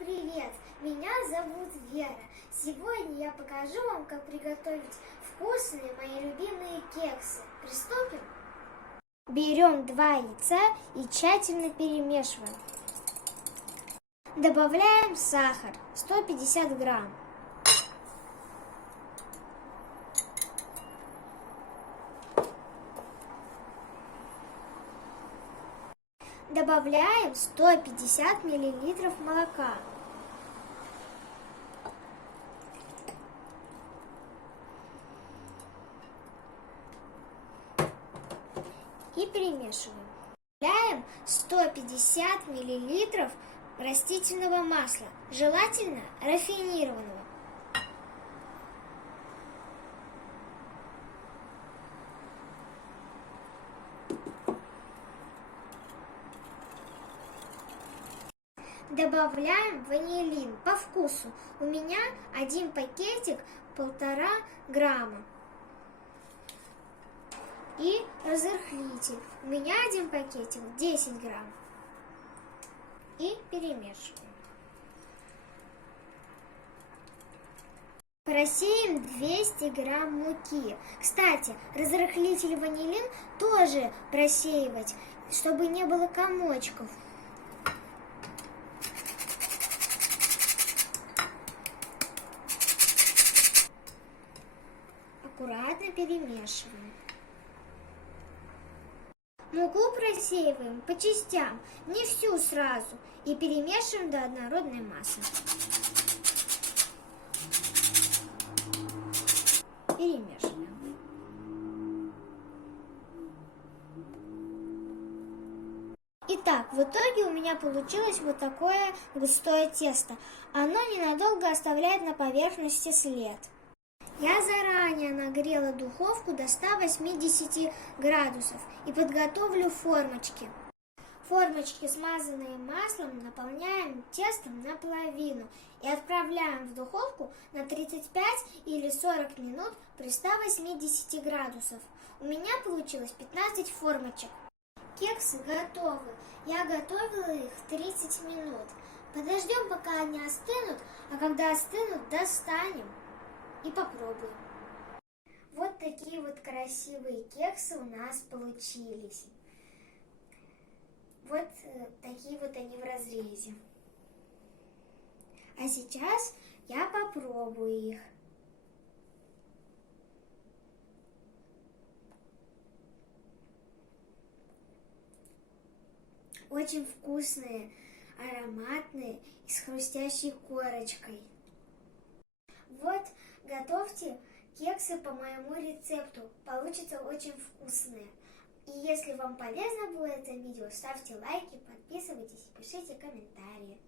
привет! Меня зовут Вера. Сегодня я покажу вам, как приготовить вкусные мои любимые кексы. Приступим? Берем 2 яйца и тщательно перемешиваем. Добавляем сахар 150 грамм. Добавляем 150 миллилитров молока. И перемешиваем. Добавляем 150 миллилитров растительного масла, желательно рафинированного. Добавляем ванилин по вкусу. У меня 1 пакетик 1,5 грамма. И разрыхлитель. У меня 1 пакетик 10 грамм. И перемешиваем. Просеем 200 грамм муки. Кстати, разрыхлитель ванилин тоже просеивать, чтобы не было комочков. Аккуратно перемешиваем. Муку просеиваем по частям, не всю сразу, и перемешиваем до однородной массы. Перемешиваем. Итак, в итоге у меня получилось вот такое густое тесто. Оно ненадолго оставляет на поверхности след. Я заранее нагрела духовку до 180 градусов и подготовлю формочки. Формочки, смазанные маслом, наполняем тестом наполовину и отправляем в духовку на 35 или 40 минут при 180 градусов. У меня получилось 15 формочек. Кексы готовы. Я готовила их 30 минут. Подождем, пока они остынут, а когда остынут, достанем и попробуем. Вот такие вот красивые кексы у нас получились. Вот такие вот они в разрезе. А сейчас я попробую их. Очень вкусные, ароматные и с хрустящей корочкой. Вот, готовьте кексы по моему рецепту. Получится очень вкусные. И если вам полезно было это видео, ставьте лайки, подписывайтесь и пишите комментарии.